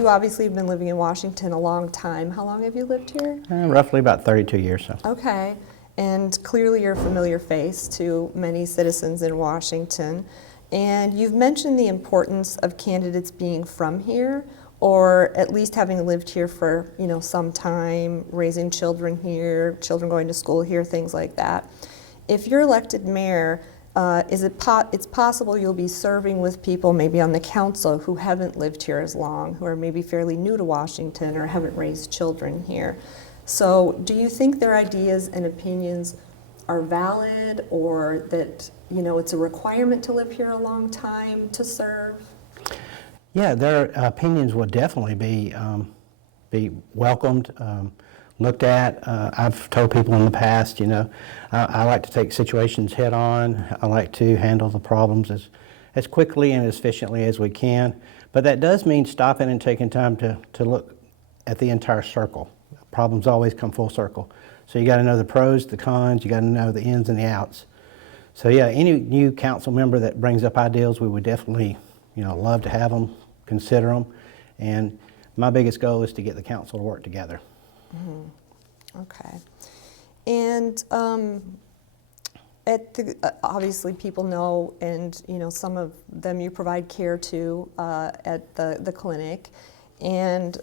you obviously have been living in Washington a long time. How long have you lived here? Roughly about 32 years. So. Okay, and clearly you're a familiar face to many citizens in Washington. And you've mentioned the importance of candidates being from here, or at least having lived here for some time, raising children here, children going to school here, things like that. If you're elected mayor, it's possible you'll be serving with people maybe on the council who haven't lived here as long, who are maybe fairly new to Washington or haven't raised children here. So do you think their ideas and opinions are valid, or that it's a requirement to live here a long time to serve? Yeah, their opinions will definitely be welcomed, looked at. I've told people in the past, I like to take situations head on. I like to handle the problems as quickly and as efficiently as we can. But that does mean stopping and taking time to look at the entire circle. Problems always come full circle. So you got to know the pros, the cons, you got to know the ins and the outs. So yeah, any new council member that brings up ideas, we would definitely, love to have them, consider them. And my biggest goal is to get the council to work together. Mm-hmm. Okay. And obviously people know, and some of them you provide care to at the clinic. And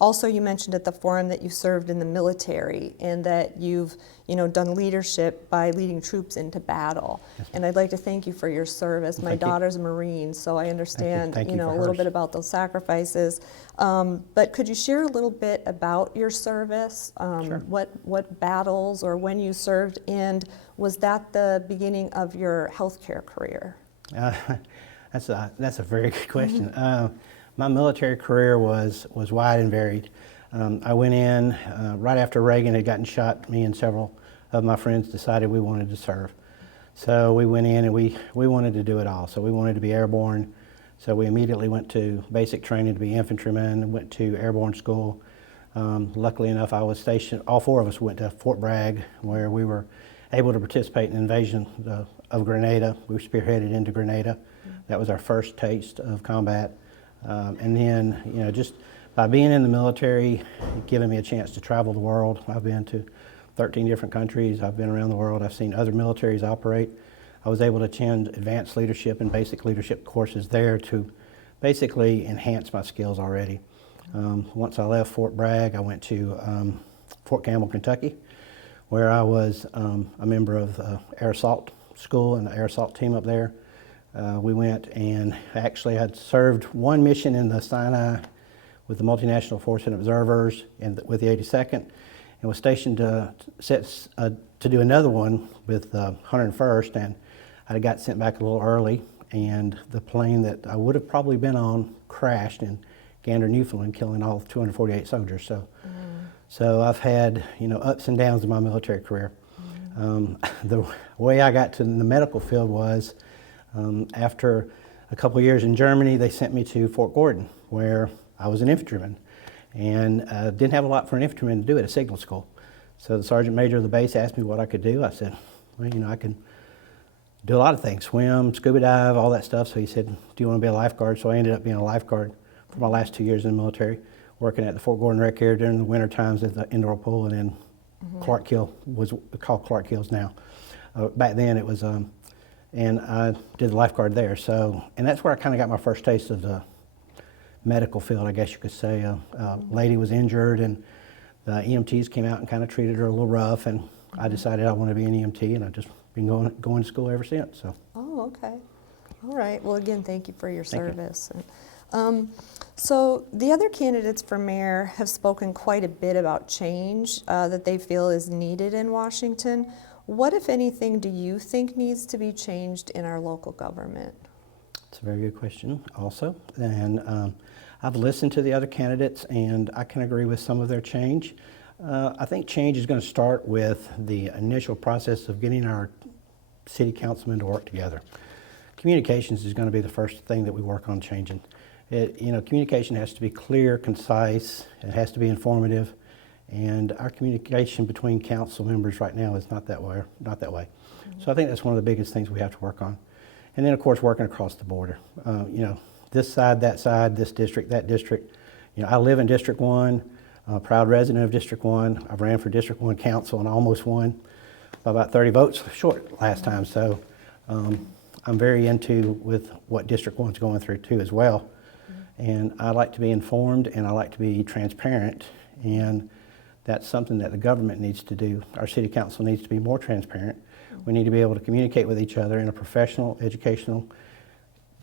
also you mentioned at the forum that you served in the military and that you've done leadership by leading troops into battle. Yes. And I'd like to thank you for your service. My daughter's a Marine, so I understand Thank you a little bit about those sacrifices. But could you share a little bit about your service? Sure. What battles or when you served, and was that the beginning of your healthcare career? That's a very good question. Mm-hmm. My military career was wide and varied. I went in right after Reagan had gotten shot. Me and several of my friends decided we wanted to serve. So we went in and we wanted to do it all. So we wanted to be airborne. So we immediately went to basic training to be infantrymen and went to airborne school. Luckily enough, I was stationed, all four of us went to Fort Bragg, where we were able to participate in the invasion of Grenada. We spearheaded into Grenada. That was our first taste of combat. And then, just by being in the military, giving me a chance to travel the world. I've been to 13 different countries. I've been around the world. I've seen other militaries operate. I was able to attend advanced leadership and basic leadership courses there to basically enhance my skills already. Once I left Fort Bragg, I went to Fort Campbell, Kentucky, where I was a member of the Air Assault School and the Air Assault team up there. We went and actually had served one mission in the Sinai with the Multinational Force and Observers with the 82nd, and was stationed to do another one with the 101st, and I got sent back a little early, and the plane that I would have probably been on crashed in Gander, Newfoundland, killing all 248 soldiers. So I've had ups and downs in my military career. The way I got to the medical field was after a couple of years in Germany, they sent me to Fort Gordon, where I was an infantryman, and didn't have a lot for an infantryman to do at a signal school. So the sergeant major of the base asked me what I could do. I said, well, I can do a lot of things, swim, scuba dive, all that stuff. So he said, do you want to be a lifeguard? So I ended up being a lifeguard for my last 2 years in the military, working at the Fort Gordon Rec Area during the winter times at the indoor pool, and then Clark Hill was called Clark Hills now. Back then it was, and I did the lifeguard there. So, and that's where I kind of got my first taste of the medical field, I guess you could say. A lady was injured, and the EMTs came out and kind of treated her a little rough, and I decided I wanted to be an EMT, and I've just been going to school ever since. So. Oh, okay. All right. Well, again, thank you for your service. So the other candidates for mayor have spoken quite a bit about change that they feel is needed in Washington. What, if anything, do you think needs to be changed in our local government? It's a very good question also. And I've listened to the other candidates, and I can agree with some of their change. I think change is going to start with the initial process of getting our city councilmen to work together. Communications is going to be the first thing that we work on changing. Communication has to be clear, concise, it has to be informative, and our communication between council members right now is not that way. Mm-hmm. So I think that's one of the biggest things we have to work on. And then, of course, working across the border. This side, that side, this district, that district. I live in District 1, a proud resident of District 1. I've ran for District 1 council and almost won by about 30 votes short last time. So I'm very into with what District 1's going through too as well. And I like to be informed and I like to be transparent. And that's something that the government needs to do. Our city council needs to be more transparent. We need to be able to communicate with each other in a professional,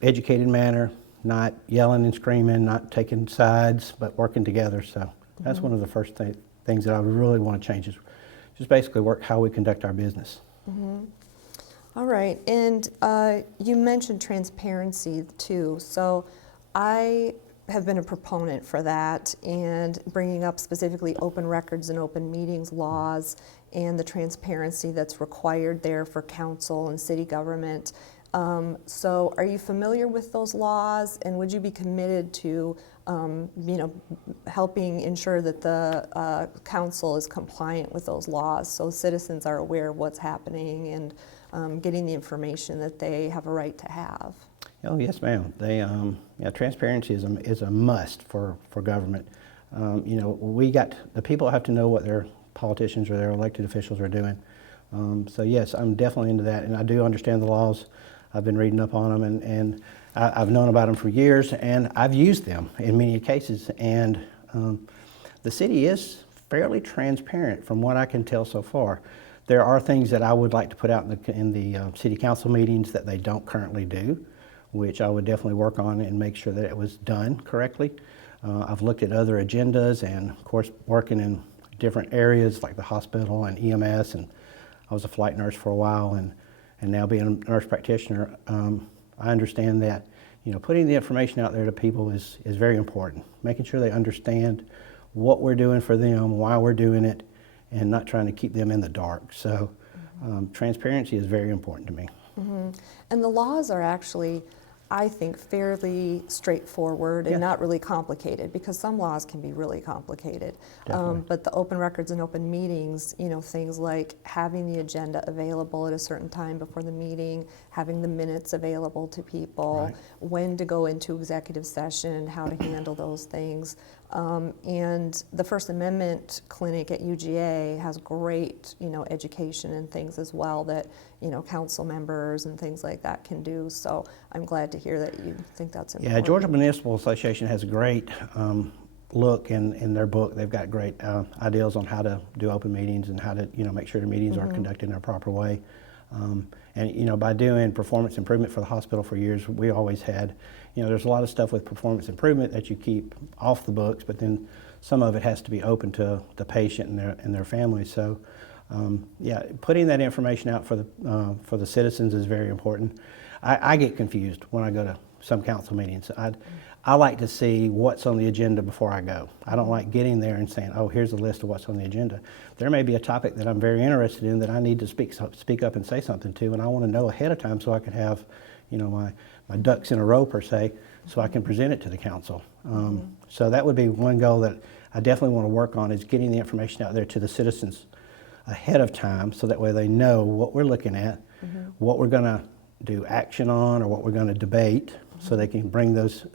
educated manner, not yelling and screaming, not taking sides, but working together. So that's one of the first things that I really want to change is just basically how we conduct our business. All right, and you mentioned transparency too. So I have been a proponent for that and bringing up specifically open records and open meetings laws and the transparency that's required there for council and city government. So are you familiar with those laws, and would you be committed to helping ensure that the council is compliant with those laws so citizens are aware of what's happening and getting the information that they have a right to have? Oh yes, ma'am. Transparency is a must for government. The people have to know what their politicians or their elected officials are doing. So yes, I'm definitely into that, and I do understand the laws. I've been reading up on them, and I've known about them for years, and I've used them in many cases. And the city is fairly transparent from what I can tell so far. There are things that I would like to put out in the city council meetings that they don't currently do, which I would definitely work on and make sure that it was done correctly. I've looked at other agendas and, of course, working in different areas like the hospital and EMS, and I was a flight nurse for a while, and now being a nurse practitioner, I understand that putting the information out there to people is very important. Making sure they understand what we're doing for them, why we're doing it, and not trying to keep them in the dark. So transparency is very important to me. And the laws are actually, I think, fairly straightforward and not really complicated, because some laws can be really complicated. But the open records and open meetings, things like having the agenda available at a certain time before the meeting, having the minutes available to people, when to go into executive session, how to handle those things. And the First Amendment clinic at UGA has great, education and things as well that, council members and things like that can do. So I'm glad to hear that you think that's important. Yeah, Georgia Municipal Association has a great look in their book. They've got great ideas on how to do open meetings and how to, make sure the meetings are conducted in a proper way. And by doing performance improvement for the hospital for years, we always had, there's a lot of stuff with performance improvement that you keep off the books, but then some of it has to be open to the patient and their family. So, putting that information out for the citizens is very important. I get confused when I go to some council meetings. I like to see what's on the agenda before I go. I don't like getting there and saying, oh, here's a list of what's on the agenda. There may be a topic that I'm very interested in that I need to speak up and say something to, and I want to know ahead of time so I can have, my ducks in a row per se, so I can present it to the council. So that would be one goal that I definitely want to work on, is getting the information out there to the citizens ahead of time, so that way they know what we're looking at, what we're going to do action on, or what we're going to debate, so they can bring those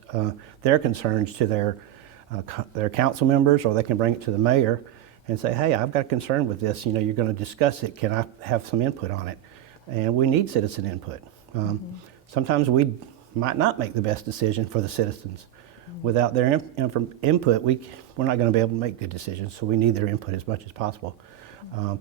their concerns to their council members, or they can bring it to the mayor and say, hey, I've got a concern with this. You're going to discuss it. Can I have some input on it? And we need citizen input. Sometimes we might not make the best decision for the citizens. Without their input, we're not going to be able to make good decisions. So we need their input as much as possible.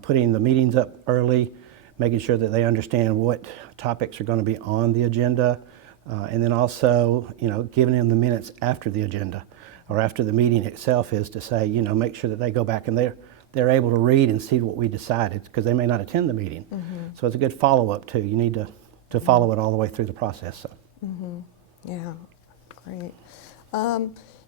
Putting the meetings up early, making sure that they understand what topics are going to be on the agenda, and then also, giving them the minutes after the agenda or after the meeting itself, is to say, make sure that they go back and they're able to read and see what we decided, because they may not attend the meeting. So it's a good follow-up too. You need to follow it all the way through the process. So. Yeah, great.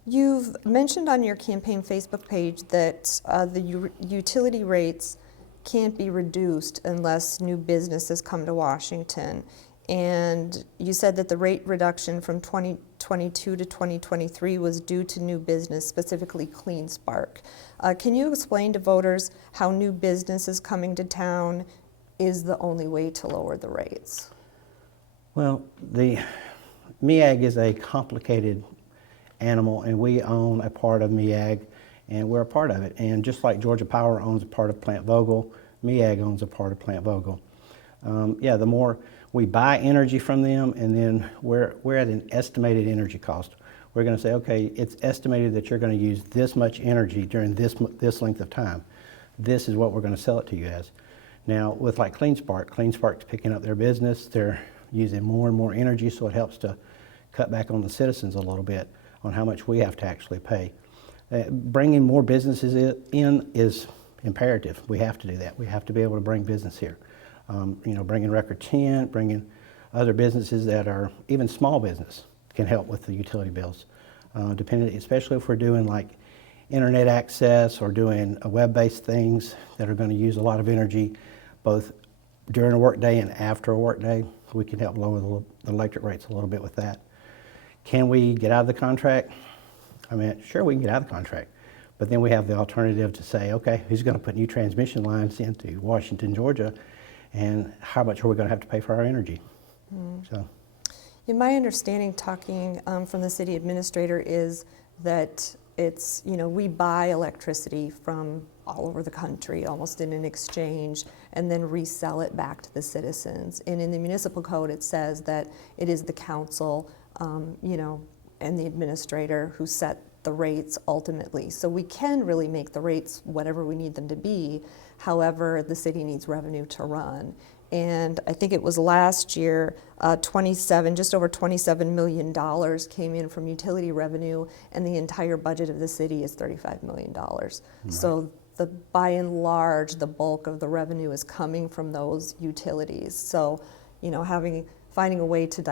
You've mentioned on your campaign Facebook page that the utility rates can't be reduced unless new businesses come to Washington. And you said that the rate reduction from 2022 to 2023 was due to new business, specifically Clean Spark. Can you explain to voters how new businesses coming to town is the only way to lower the rates? Well, the MEAG is a complicated animal, and we own a part of MEAG, and we're a part of it. And just like Georgia Power owns a part of Plant Vogtle, MEAG owns a part of Plant Vogtle. Yeah, the more we buy energy from them, and then we're at an estimated energy cost. We're going to say, okay, it's estimated that you're going to use this much energy during this length of time. This is what we're going to sell it to you as. Now, with like CleanSpark's picking up their business. They're using more and more energy, so it helps to cut back on the citizens a little bit on how much we have to actually pay. Bringing more businesses in is imperative. We have to do that. We have to be able to bring business here. Bringing Record 10, bringing other businesses that are even small business can help with the utility bills. Especially if we're doing like internet access or doing web-based things that are going to use a lot of energy, both during a workday and after a workday, we can help lower the electric rates a little bit with that. Can we get out of the contract? I mean, sure, we can get out of the contract, but then we have the alternative to say, okay, who's going to put new transmission lines into Washington, Georgia, and how much are we going to have to pay for our energy? So, in my understanding, talking from the city administrator, is that it's, we buy electricity from all over the country, almost in an exchange, and then resell it back to the citizens. And in the municipal code, it says that it is the council, and the administrator who set the rates ultimately. So we can really make the rates whatever we need them to be. However, the city needs revenue to run. And I think it was last year, just over $27 million came in from utility revenue, and the entire budget of the city is $35 million. Right. So by and large, the bulk of the revenue is coming from those utilities. So, finding a way to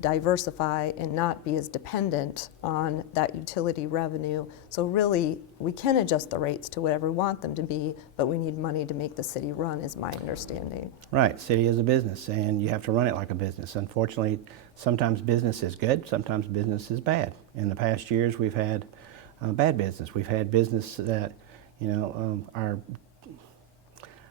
diversify and not be as dependent on that utility revenue. So really, we can adjust the rates to whatever we want them to be, but we need money to make the city run, is my understanding. Right, city is a business, and you have to run it like a business. Unfortunately, sometimes business is good, sometimes business is bad. In the past years, we've had bad business. We've had business that,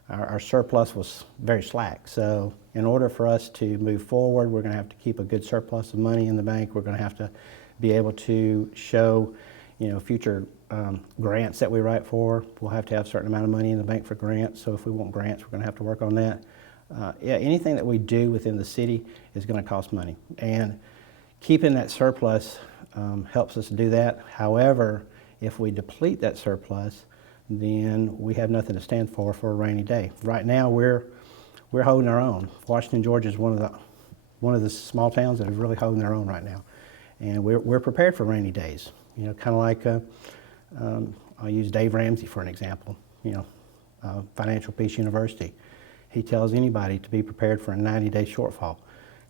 our surplus was very slack. So in order for us to move forward, we're going to have to keep a good surplus of money in the bank. We're going to have to be able to show, future grants that we write for. We'll have to have a certain amount of money in the bank for grants. So if we want grants, we're going to have to work on that. Anything that we do within the city is going to cost money. And keeping that surplus helps us do that. However, if we deplete that surplus, then we have nothing to stand for a rainy day. Right now, we're holding our own. Washington, Georgia is one of the small towns that are really holding their own right now, and we're prepared for rainy days. Kind of like I'll use Dave Ramsey for an example. Financial Peace University. He tells anybody to be prepared for a 90-day shortfall.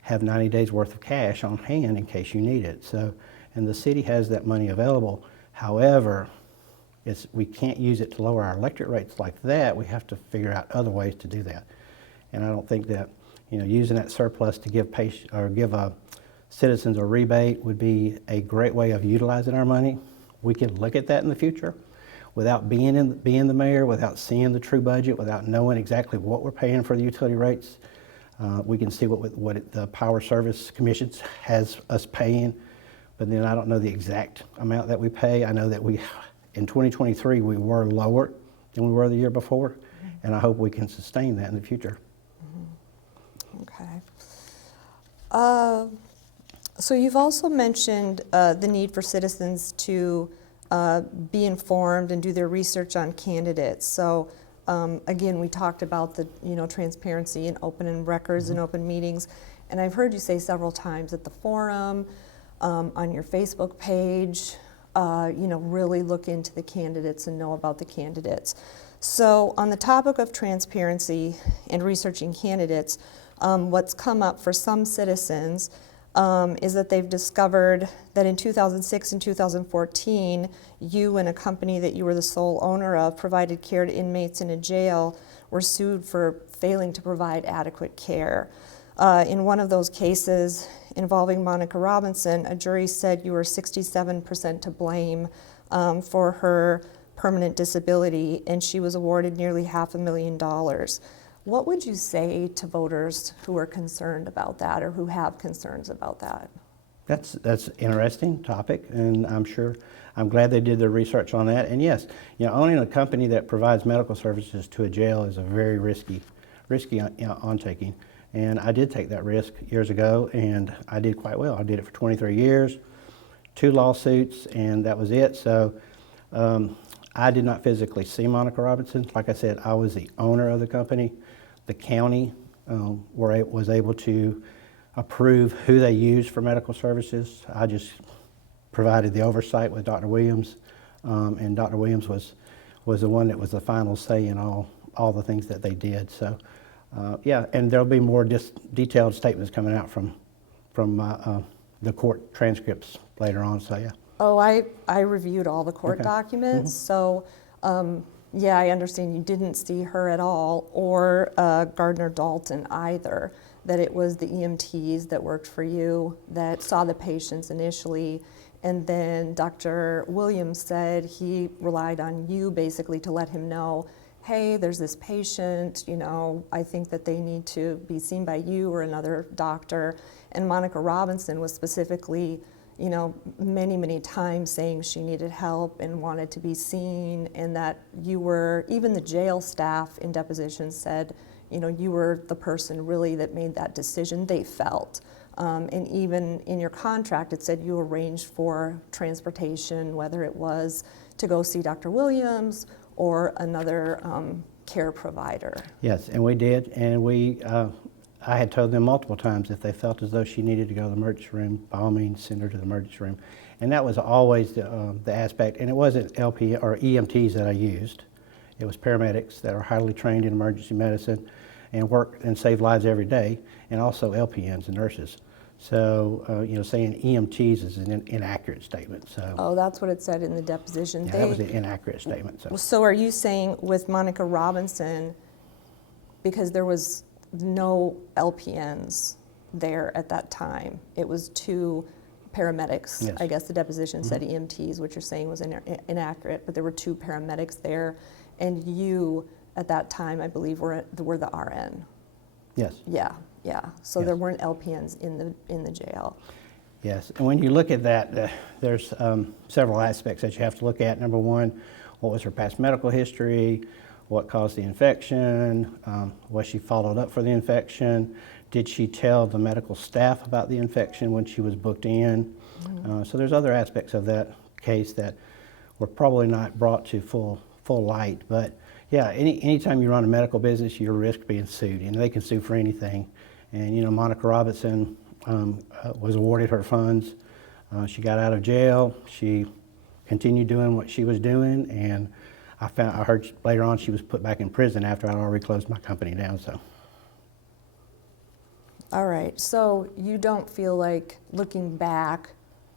Have 90 days worth of cash on hand in case you need it. So, and the city has that money available. However, we can't use it to lower our electric rates like that. We have to figure out other ways to do that. And I don't think that, using that surplus to give citizens a rebate would be a great way of utilizing our money. We can look at that in the future without being the mayor, without seeing the true budget, without knowing exactly what we're paying for the utility rates. We can see what the Power Service Commission has us paying, but then I don't know the exact amount that we pay. I know that in 2023, we were lower than we were the year before, and I hope we can sustain that in the future. Okay. So you've also mentioned the need for citizens to be informed and do their research on candidates. So again, we talked about the transparency and open records and open meetings, and I've heard you say several times at the forum, on your Facebook page, really look into the candidates and know about the candidates. So on the topic of transparency and researching candidates, what's come up for some citizens is that they've discovered that in 2006 and 2014, you and a company that you were the sole owner of provided care to inmates in a jail were sued for failing to provide adequate care. In one of those cases involving Monica Robinson, a jury said you were 67% to blame for her permanent disability, and she was awarded nearly $500,000. What would you say to voters who are concerned about that or who have concerns about that? That's an interesting topic, and I'm glad they did their research on that. And yes, owning a company that provides medical services to a jail is a very risky undertaking. And I did take that risk years ago, and I did quite well. I did it for 23 years, 2 lawsuits, and that was it. So I did not physically see Monica Robinson. Like I said, I was the owner of the company. The county was able to approve who they used for medical services. I just provided the oversight with Dr. Williams, and Dr. Williams was the one that was the final say in all the things that they did. So yeah, and there'll be more detailed statements coming out from the court transcripts later on. So yeah. Oh, I reviewed all the court documents, so yeah, I understand you didn't see her at all, or Gardner Dalton either, that it was the EMTs that worked for you that saw the patients initially, and then Dr. Williams said he relied on you basically to let him know, hey, there's this patient, I think that they need to be seen by you or another doctor, and Monica Robinson was specifically many, many times saying she needed help and wanted to be seen, and that you were, even the jail staff in depositions said, you were the person really that made that decision, they felt. And even in your contract, it said you arranged for transportation, whether it was to go see Dr. Williams or another care provider. Yes, and we did, and I had told them multiple times if they felt as though she needed to go to the emergency room, by all means, send her to the emergency room. And that was always the aspect, and it wasn't LP or EMTs that I used. It was paramedics that are highly trained in emergency medicine and work and save lives every day, and also LPNs and nurses. So, saying EMTs is an inaccurate statement. So. Oh, that's what it said in the deposition. Yeah, that was an inaccurate statement. So are you saying with Monica Robinson, because there was no LPNs there at that time, it was 2 paramedics? Yes. I guess the deposition said EMTs, which you're saying was inaccurate, but there were 2 paramedics there, and you at that time, I believe, were the RN. Yes. Yeah. So Yes. there weren't LPNs in the jail. Yes, and when you look at that, there's several aspects that you have to look at. Number one, what was her past medical history? What caused the infection? Was she followed up for the infection? Did she tell the medical staff about the infection when she was booked in? So there's other aspects of that case that were probably not brought to full light. But yeah, anytime you run a medical business, you risk being sued, and they can sue for anything. And Monica Robinson was awarded her funds. She got out of jail. She continued doing what she was doing, and I heard later on she was put back in prison after I'd already closed my company down. So. All right, so you don't feel like, looking back,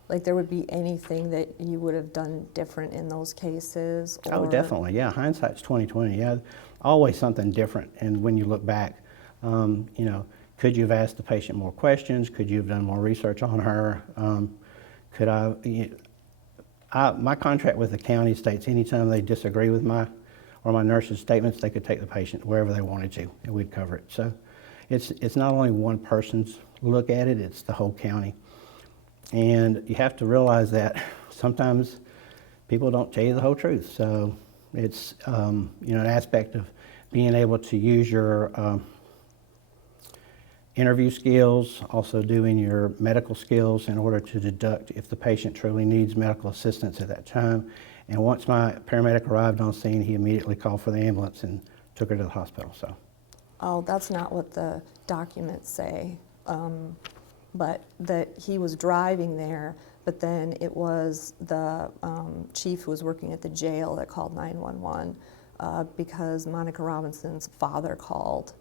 like there would be anything that you would have done different in those cases? Oh, definitely, yeah. Hindsight's 20/20. Yeah, always something different. And when you look back, could you have asked the patient more questions? Could you have done more research on her? My contract with the county states anytime they disagree with my nurse's statements, they could take the patient wherever they wanted to, and we'd cover it. So it's not only one person's look at it, it's the whole county. And you have to realize that sometimes people don't tell you the whole truth. So it's an aspect of being able to use your interview skills, also doing your medical skills in order to deduct if the patient truly needs medical assistance at that time. And once my paramedic arrived on scene, he immediately called for the ambulance and took her to the hospital. So. Oh, that's not what the documents say, but that he was driving there, but then it was the chief who was working at the jail that called 911 because Monica Robinson's father called.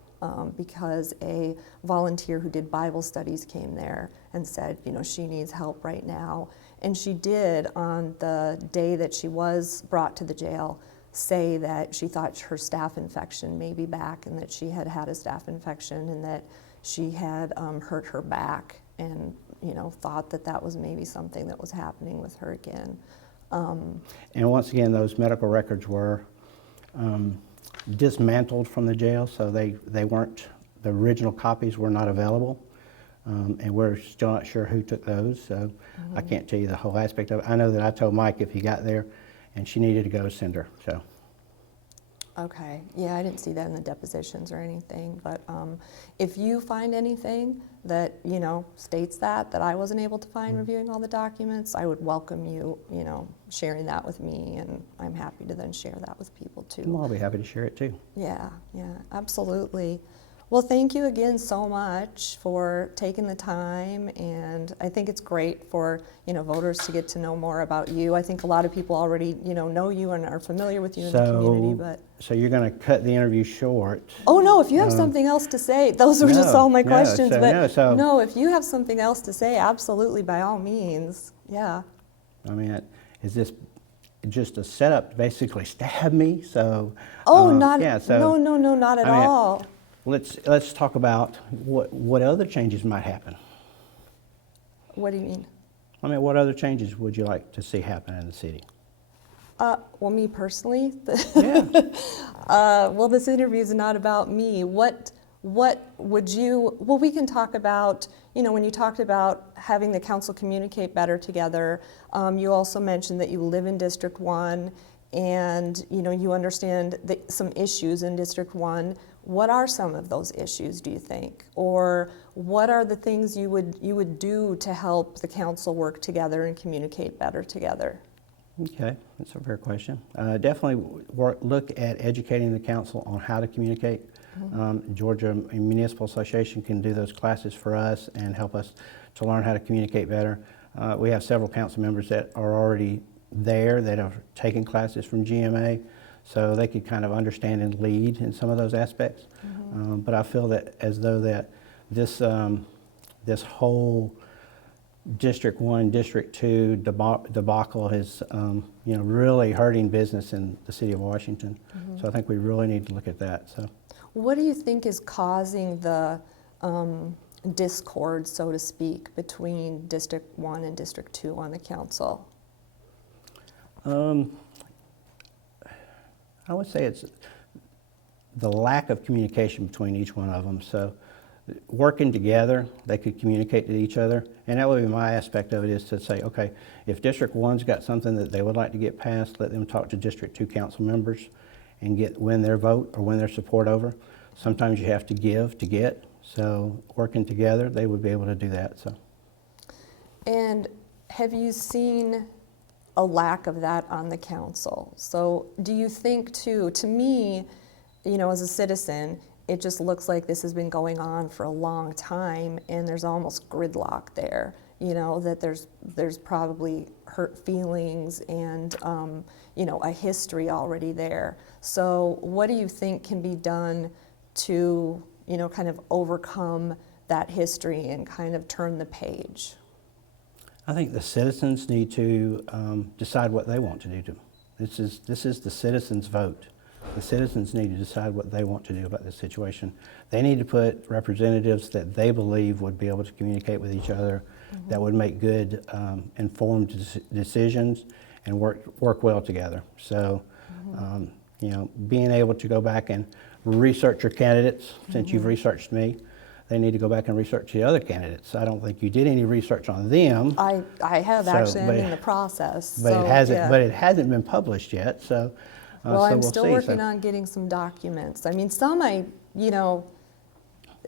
Because a volunteer who did Bible studies came there and said, she needs help right now. And she did, on the day that she was brought to the jail, say that she thought her staph infection may be back, and that she had had a staph infection, and that she had hurt her back, and thought that was maybe something that was happening with her again. And once again, those medical records were dismantled from the jail, so they weren't, the original copies were not available. and we're still not sure who took those, so I can't tell you the whole aspect of it. I know that I told Mike if he got there and she needed to go, send her, so. Okay, yeah, I didn't see that in the depositions or anything, but if you find anything that, states that I wasn't able to find reviewing all the documents, I would welcome you, sharing that with me, and I'm happy to then share that with people too. Well, I'll be happy to share it too. Yeah, absolutely. Well, thank you again so much for taking the time, and I think it's great for, voters to get to know more about you. I think a lot of people already, know you and are familiar with you in the community, but... So you're going to cut the interview short. Oh, no, if you have something else to say, those were just all my questions, so no, if you have something else to say, absolutely, by all means, yeah. I mean, is this just a setup to basically stab me? So, Oh, no, not at all. Let's talk about what other changes might happen. What do you mean? I mean, what other changes would you like to see happen in the city? Well, me personally, Yeah. well, this interview is not about me. What would you, well, we can talk about, when you talked about having the council communicate better together, you also mentioned that you live in District 1 and, you understand some issues in District 1. What are some of those issues, do you think? Or what are the things you would do to help the council work together and communicate better together? Okay, that's a fair question. Definitely look at educating the council on how to communicate. Georgia Municipal Association can do those classes for us and help us to learn how to communicate better. We have several council members that are already there that are taking classes from GMA, so they could kind of understand and lead in some of those aspects. But I feel that as though that this whole District 1, District 2 debacle is really hurting business in the city of Washington. So I think we really need to look at that. So, what do you think is causing the discord, so to speak, between District 1 and District 2 on the council? I would say it's the lack of communication between each one of them. So working together, they could communicate to each other. And that would be my aspect of it, is to say, okay, if District 1's got something that they would like to get passed, let them talk to District 2 council members and win their vote or win their support over. Sometimes you have to give to get. So working together, they would be able to do that. So. And have you seen a lack of that on the council? So do you think too, to me, as a citizen, it just looks like this has been going on for a long time and there's almost gridlock there, that there's probably hurt feelings and, a history already there. So what do you think can be done to, kind of overcome that history and kind of turn the page? I think the citizens need to decide what they want to do. This is the citizens' vote. The citizens need to decide what they want to do about this situation. They need to put representatives that they believe would be able to communicate with each other, that would make good, informed decisions and work well together. So, being able to go back and research your candidates, since you've researched me, they need to go back and research the other candidates. I don't think you did any research on them. I have actually. I'm in the process. But it hasn't been published yet. So. Well, I'm still working on getting some documents. I mean, some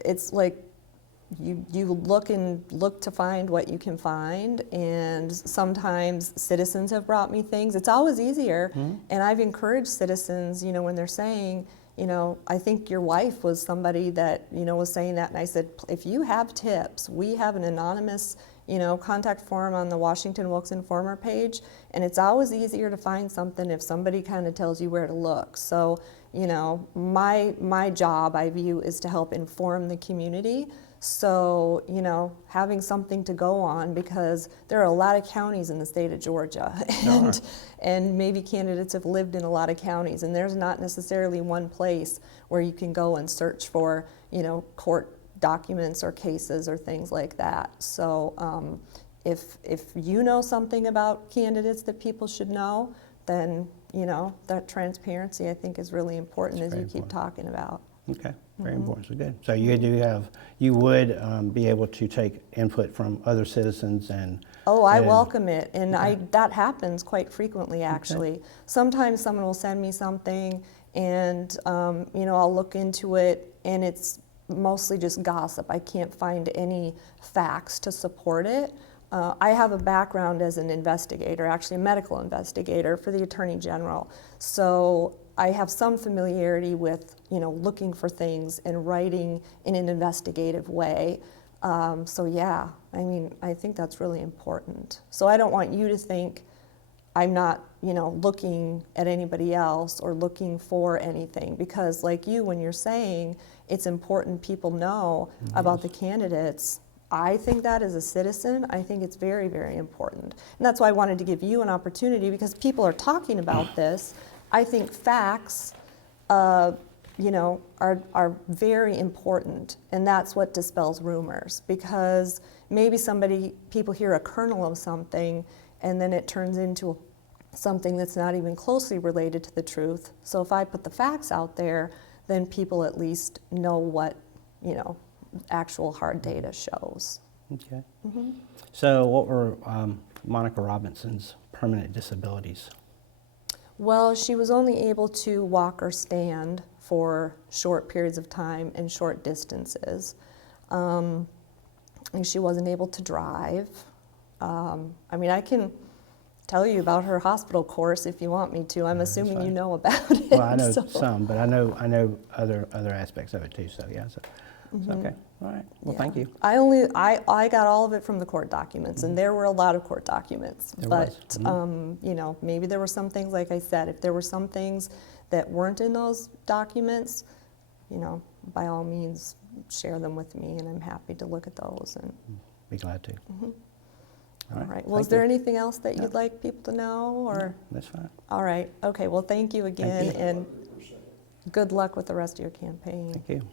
it's like you look to find what you can find, and sometimes citizens have brought me things. It's always easier, and I've encouraged citizens, when they're saying, I think your wife was somebody that, was saying that, and I said, if you have tips, we have an anonymous contact form on the Washington Wilkes Informer page, and it's always easier to find something if somebody kind of tells you where to look. So, my job, I view, is to help inform the community. So, having something to go on, because there are a lot of counties in the state of Georgia, and maybe candidates have lived in a lot of counties, and there's not necessarily one place where you can go and search for, court documents or cases or things like that. So if you know something about candidates that people should know, then that transparency, I think, is really important, as you keep talking about. Okay. very important. So good. So you do have, you would be able to take input from other citizens and. Oh, I and- welcome it, and Okay. that happens quite frequently, actually. Sometimes someone will send me something, and I'll look into it, and it's mostly just gossip. I can't find any facts to support it. I have a background as an investigator, actually a medical investigator for the Attorney General, so I have some familiarity with looking for things and writing in an investigative way. So yeah, I mean, I think that's really important. So I don't want you to think I'm not, looking at anybody else or looking for anything, because like you, when you're saying it's important people know about the candidates, I think that as a citizen, I think it's very, very important. And that's why I wanted to give you an opportunity, because people are talking about this. I think facts, are very important, and that's what dispels rumors, because maybe people hear a kernel of something, and then it turns into something that's not even closely related to the truth. So if I put the facts out there, then people at least know what, actual hard data shows. Okay. So what were Monica Robinson's permanent disabilities? Well, she was only able to walk or stand for short periods of time and short distances. And she wasn't able to drive. I can tell you about her hospital course if you want me to. I'm assuming you know about it. Well, I know so. some, but I know other aspects of it too. So yeah, so okay, all right. Well, thank you. I got all of it from the court documents, and there were a lot of court documents. There but was. maybe there were some things, like I said, if there were some things that weren't in those documents, by all means share them with me, and I'm happy to look at those. And Be glad to. all right. Well, thank is there you. anything else that you'd like people to know, or? That's fine. All right. Okay. Well, thank you again, Thank you. and good luck with the rest of your campaign. Thank you.